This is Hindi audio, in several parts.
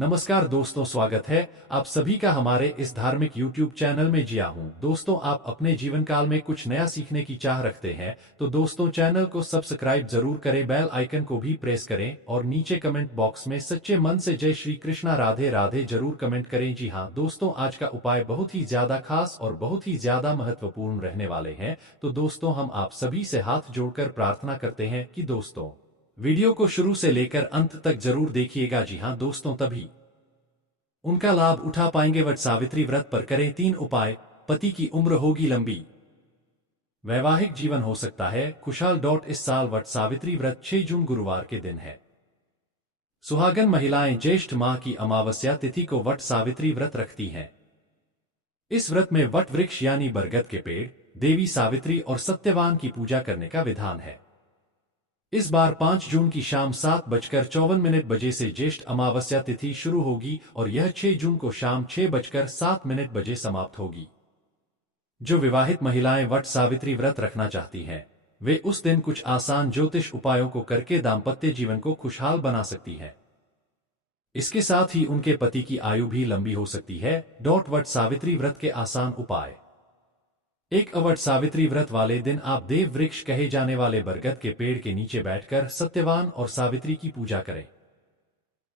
नमस्कार दोस्तों, स्वागत है आप सभी का हमारे इस धार्मिक YouTube चैनल में। जिया हूँ दोस्तों, आप अपने जीवन काल में कुछ नया सीखने की चाह रखते हैं तो दोस्तों चैनल को सब्सक्राइब जरूर करें, बेल आइकन को भी प्रेस करें और नीचे कमेंट बॉक्स में सच्चे मन से जय श्री कृष्णा राधे राधे जरूर कमेंट करें। जी हाँ दोस्तों, आज का उपाय बहुत ही ज्यादा खास और बहुत ही ज्यादा महत्वपूर्ण रहने वाले हैं। तो दोस्तों हम आप सभी से हाथ जोड़कर प्रार्थना करते हैं कि दोस्तों वीडियो को शुरू से लेकर अंत तक जरूर देखिएगा। जी हाँ दोस्तों, तभी उनका लाभ उठा पाएंगे। वट सावित्री व्रत पर करें 3 उपाय। पति की उम्र होगी लंबी, वैवाहिक जीवन हो सकता है खुशहाल। इस साल वट सावित्री व्रत 6 जून गुरुवार के दिन है। सुहागन महिलाएं ज्येष्ठ माह की अमावस्या तिथि को वट सावित्री व्रत रखती हैं। इस व्रत में वट वृक्ष यानी बरगद के पेड़, देवी सावित्री और सत्यवान की पूजा करने का विधान है। इस बार 5 जून की शाम 7:54 बजे से ज्येष्ठ अमावस्या तिथि शुरू होगी और यह 6 जून को शाम 6:07 बजे समाप्त होगी। जो विवाहित महिलाएं वट सावित्री व्रत रखना चाहती हैं, वे उस दिन कुछ आसान ज्योतिष उपायों को करके दाम्पत्य जीवन को खुशहाल बना सकती हैं। इसके साथ ही उनके पति की आयु भी लंबी हो सकती है। वट सावित्री व्रत के आसान उपाय। एक वट सावित्री व्रत वाले दिन आप देव वृक्ष कहे जाने वाले बरगद के पेड़ के नीचे बैठकर सत्यवान और सावित्री की पूजा करें।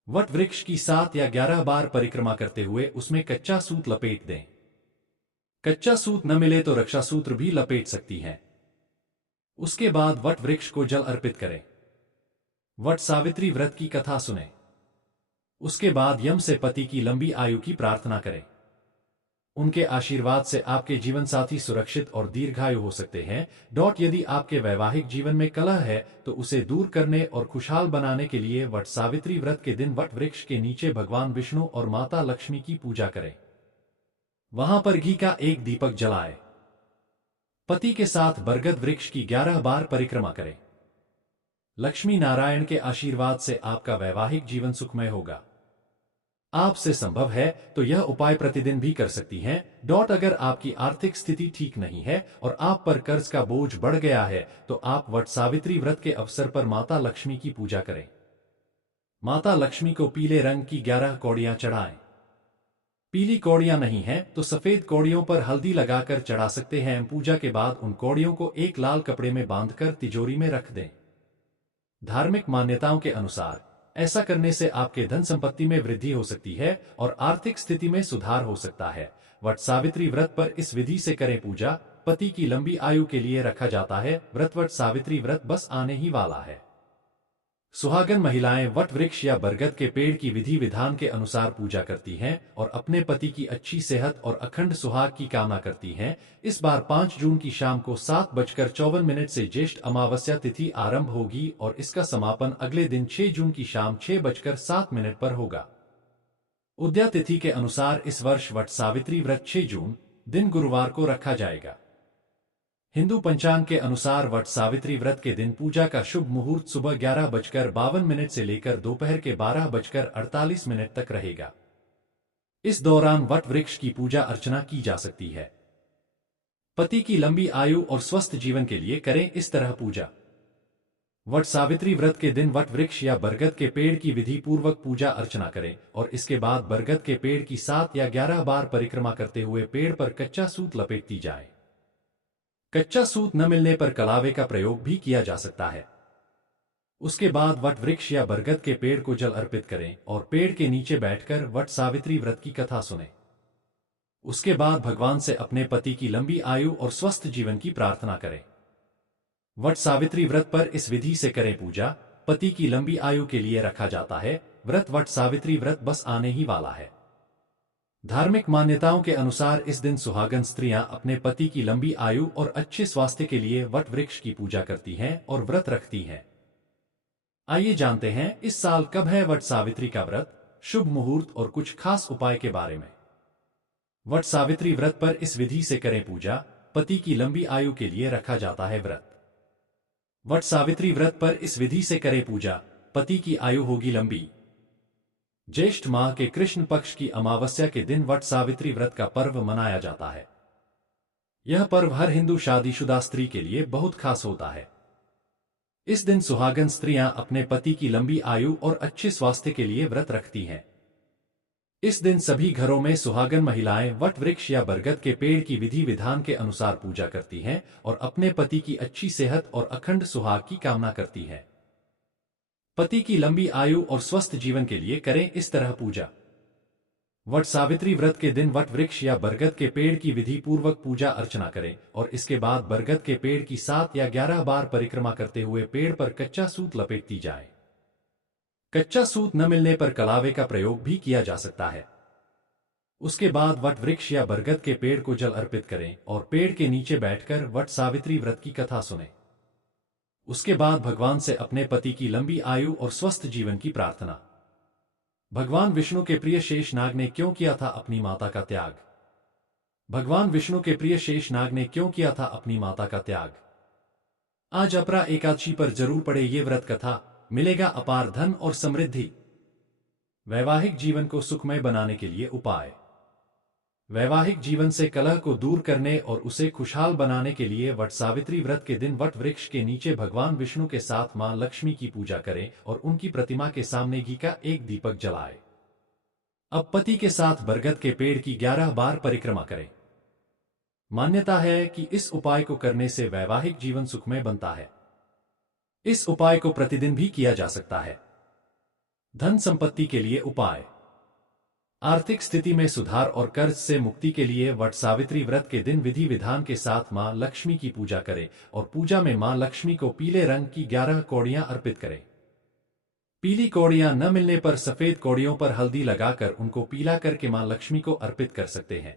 वट वृक्ष की 7 या 11 बार परिक्रमा करते हुए उसमें कच्चा सूत लपेट दें। कच्चा सूत न मिले तो रक्षा सूत्र भी लपेट सकती हैं। उसके बाद वट वृक्ष को जल अर्पित करें। वट सावित्री व्रत की कथा सुने। उसके बाद यम से पति की लंबी आयु की प्रार्थना करें। उनके आशीर्वाद से आपके जीवन साथी सुरक्षित और दीर्घायु हो सकते हैं। यदि आपके वैवाहिक जीवन में कलह है तो उसे दूर करने और खुशहाल बनाने के लिए वट सावित्री व्रत के दिन वट वृक्ष के नीचे भगवान विष्णु और माता लक्ष्मी की पूजा करें। वहां पर घी का एक दीपक जलाएं। पति के साथ बरगद वृक्ष की 11 बार परिक्रमा करें। लक्ष्मी नारायण के आशीर्वाद से आपका वैवाहिक जीवन सुखमय होगा। आपसे संभव है तो यह उपाय प्रतिदिन भी कर सकती हैं। अगर आपकी आर्थिक स्थिति ठीक नहीं है और आप पर कर्ज का बोझ बढ़ गया है तो आप वट सावित्री व्रत के अवसर पर माता लक्ष्मी की पूजा करें। माता लक्ष्मी को पीले रंग की 11 कौड़ियां चढ़ाएं। पीली कौड़ियां नहीं है तो सफेद कौड़ियों पर हल्दी लगाकर चढ़ा सकते हैं। पूजा के बाद उन कौड़ियों को एक लाल कपड़े में बांधकर तिजोरी में रख दें। धार्मिक मान्यताओं के अनुसार ऐसा करने से आपके धन संपत्ति में वृद्धि हो सकती है और आर्थिक स्थिति में सुधार हो सकता है। वट सावित्री व्रत पर इस विधि से करें पूजा। पति की लंबी आयु के लिए रखा जाता है व्रत। वट सावित्री व्रत बस आने ही वाला है। सुहागन महिलाएं वट वृक्ष या बरगद के पेड़ की विधि विधान के अनुसार पूजा करती हैं और अपने पति की अच्छी सेहत और अखंड सुहाग की कामना करती हैं। इस बार 5 जून की शाम को 7:54 से ज्येष्ठ अमावस्या तिथि आरंभ होगी और इसका समापन अगले दिन 6 जून की शाम 6:07 पर होगा। उदया तिथि के अनुसार इस वर्ष वट सावित्री व्रत 6 जून दिन गुरुवार को रखा जाएगा। हिंदू पंचांग के अनुसार वट सावित्री व्रत के दिन पूजा का शुभ मुहूर्त सुबह 11:52 से लेकर दोपहर के 12:48 तक रहेगा। इस दौरान वट वृक्ष की पूजा अर्चना की जा सकती है। पति की लंबी आयु और स्वस्थ जीवन के लिए करें इस तरह पूजा। वट सावित्री व्रत के दिन वट वृक्ष या बरगद के पेड़ की विधि पूर्वक पूजा अर्चना करें और इसके बाद बरगद के पेड़ की 7 या 11 बार परिक्रमा करते हुए पेड़ पर कच्चा सूत लपेटती जाए। कच्चा सूत न मिलने पर कलावे का प्रयोग भी किया जा सकता है। उसके बाद वट वृक्ष या बरगद के पेड़ को जल अर्पित करें और पेड़ के नीचे बैठकर वट सावित्री व्रत की कथा सुने। उसके बाद भगवान से अपने पति की लंबी आयु और स्वस्थ जीवन की प्रार्थना करें। वट सावित्री व्रत पर इस विधि से करें पूजा। पति की लंबी आयु के लिए रखा जाता है व्रत। वट सावित्री व्रत बस आने ही वाला है। धार्मिक मान्यताओं के अनुसार इस दिन सुहागन स्त्रियां अपने पति की लंबी आयु और अच्छे स्वास्थ्य के लिए वट वृक्ष की पूजा करती हैं और व्रत रखती हैं। आइए जानते हैं इस साल कब है वट सावित्री का व्रत, शुभ मुहूर्त और कुछ खास उपाय के बारे में। वट सावित्री व्रत पर इस विधि से करें पूजा। पति की लंबी आयु के लिए रखा जाता है व्रत। वट सावित्री व्रत पर इस विधि से करें पूजा। पति की आयु होगी लंबी। ज्येष्ठ माह के कृष्ण पक्ष की अमावस्या के दिन वट सावित्री व्रत का पर्व मनाया जाता है। यह पर्व हर हिंदू शादीशुदा स्त्री के लिए बहुत खास होता है। इस दिन सुहागन स्त्रियां अपने पति की लंबी आयु और अच्छे स्वास्थ्य के लिए व्रत रखती हैं। इस दिन सभी घरों में सुहागन महिलाएं वट वृक्ष या बरगद के पेड़ की विधि विधान के अनुसार पूजा करती हैं और अपने पति की अच्छी सेहत और अखंड सुहाग की कामना करती हैं। पति की लंबी आयु और स्वस्थ जीवन के लिए करें इस तरह पूजा। वट सावित्री व्रत के दिन वट वृक्ष या बरगद के पेड़ की विधि पूर्वक पूजा अर्चना करें और इसके बाद बरगद के पेड़ की 7 या 11 बार परिक्रमा करते हुए पेड़ पर कच्चा सूत लपेट दी जाए। कच्चा सूत न मिलने पर कलावे का प्रयोग भी किया जा सकता है। उसके बाद वट वृक्ष या बरगद के पेड़ को जल अर्पित करें और पेड़ के नीचे बैठकर वट सावित्री व्रत की कथा सुनें। उसके बाद भगवान से अपने पति की लंबी आयु और स्वस्थ जीवन की प्रार्थना। भगवान विष्णु के प्रिय शेषनाग ने क्यों किया था अपनी माता का त्याग? भगवान विष्णु के प्रिय शेषनाग ने क्यों किया था अपनी माता का त्याग? आज अपरा एकादशी पर जरूर पढ़े ये व्रत कथा, मिलेगा अपार धन और समृद्धि। वैवाहिक जीवन को सुखमय बनाने के लिए उपाय। वैवाहिक जीवन से कलह को दूर करने और उसे खुशहाल बनाने के लिए वट सावित्री व्रत के दिन वट वृक्ष के नीचे भगवान विष्णु के साथ मां लक्ष्मी की पूजा करें और उनकी प्रतिमा के सामने घी का एक दीपक जलाएं। अब पति के साथ बरगद के पेड़ की 11 बार परिक्रमा करें। मान्यता है कि इस उपाय को करने से वैवाहिक जीवन सुखमय बनता है। इस उपाय को प्रतिदिन भी किया जा सकता है। धन संपत्ति के लिए उपाय। आर्थिक स्थिति में सुधार और कर्ज से मुक्ति के लिए वट सावित्री व्रत के दिन विधि विधान के साथ मां लक्ष्मी की पूजा करें और पूजा में मां लक्ष्मी को पीले रंग की 11 कौड़ियां अर्पित करें। पीली कौड़ियां न मिलने पर सफेद कौड़ियों पर हल्दी लगाकर उनको पीला करके मां लक्ष्मी को अर्पित कर सकते हैं।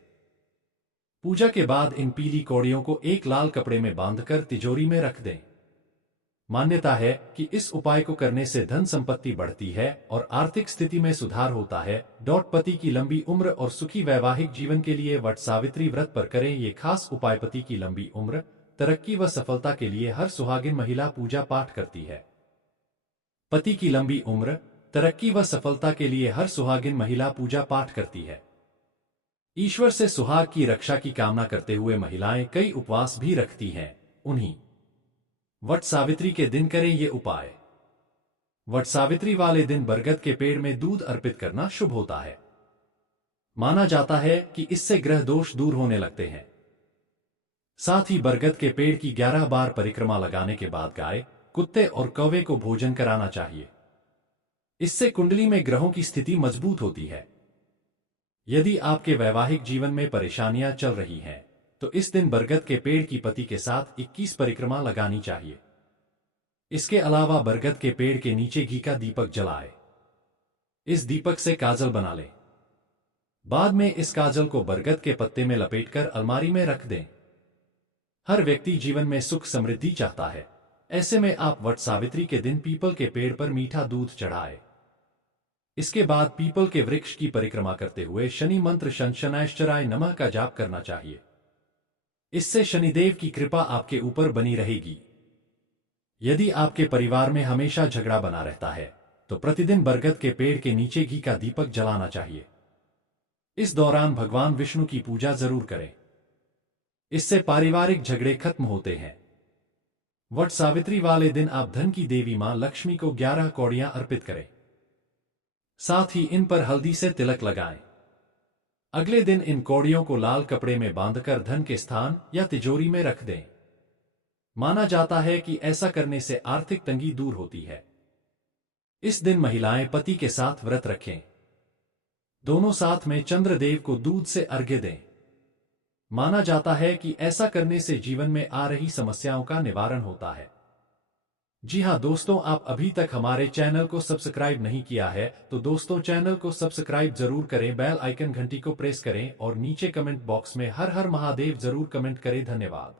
पूजा के बाद इन पीली कौड़ियों को एक लाल कपड़े में बांधकर तिजोरी में रख दें। मान्यता है कि इस उपाय को करने से धन संपत्ति बढ़ती है और आर्थिक स्थिति में सुधार होता है। पति की लंबी उम्र और सुखी वैवाहिक जीवन के लिए वट सावित्री व्रत पर करें ये खास उपाय। पति की लंबी उम्र, तरक्की व सफलता के लिए हर सुहागिन महिला पूजा पाठ करती है। पति की लंबी उम्र, तरक्की व सफलता के लिए हर सुहागिन महिला पूजा पाठ करती है। ईश्वर से सुहाग की रक्षा की कामना करते हुए महिलाएं कई उपवास भी रखती हैं। उन्हीं वट सावित्री के दिन करें ये उपाय। वट सावित्री वाले दिन बरगद के पेड़ में दूध अर्पित करना शुभ होता है। माना जाता है कि इससे ग्रह दोष दूर होने लगते हैं। साथ ही बरगद के पेड़ की 11 बार परिक्रमा लगाने के बाद गाय, कुत्ते और कौवे को भोजन कराना चाहिए। इससे कुंडली में ग्रहों की स्थिति मजबूत होती है। यदि आपके वैवाहिक जीवन में परेशानियां चल रही हैं, तो इस दिन बरगद के पेड़ की पति के साथ 21 परिक्रमा लगानी चाहिए। इसके अलावा बरगद के पेड़ के नीचे घी का दीपक जलाएं। इस दीपक से काजल बना लें। बाद में इस काजल को बरगद के पत्ते में लपेटकर अलमारी में रख दें। हर व्यक्ति जीवन में सुख समृद्धि चाहता है। ऐसे में आप वट सावित्री के दिन पीपल के पेड़ पर मीठा दूध चढ़ाएं। इसके बाद पीपल के वृक्ष की परिक्रमा करते हुए शनि मंत्र शनशनैश्चराय नमः का जाप करना चाहिए। इससे शनिदेव की कृपा आपके ऊपर बनी रहेगी। यदि आपके परिवार में हमेशा झगड़ा बना रहता है, तो प्रतिदिन बरगद के पेड़ के नीचे घी का दीपक जलाना चाहिए। इस दौरान भगवान विष्णु की पूजा जरूर करें। इससे पारिवारिक झगड़े खत्म होते हैं। वट सावित्री वाले दिन आप धन की देवी मां लक्ष्मी को 11 कौड़ियां अर्पित करें। साथ ही इन पर हल्दी से तिलक लगाएं। अगले दिन इन कौड़ियों को लाल कपड़े में बांधकर धन के स्थान या तिजोरी में रख दें। माना जाता है कि ऐसा करने से आर्थिक तंगी दूर होती है। इस दिन महिलाएं पति के साथ व्रत रखें। दोनों साथ में चंद्रदेव को दूध से अर्घ्य दें। माना जाता है कि ऐसा करने से जीवन में आ रही समस्याओं का निवारण होता है। जी हां दोस्तों, आप अभी तक हमारे चैनल को सब्सक्राइब नहीं किया है तो दोस्तों चैनल को सब्सक्राइब जरूर करें, बेल आइकन घंटी को प्रेस करें और नीचे कमेंट बॉक्स में हर हर महादेव जरूर कमेंट करें। धन्यवाद।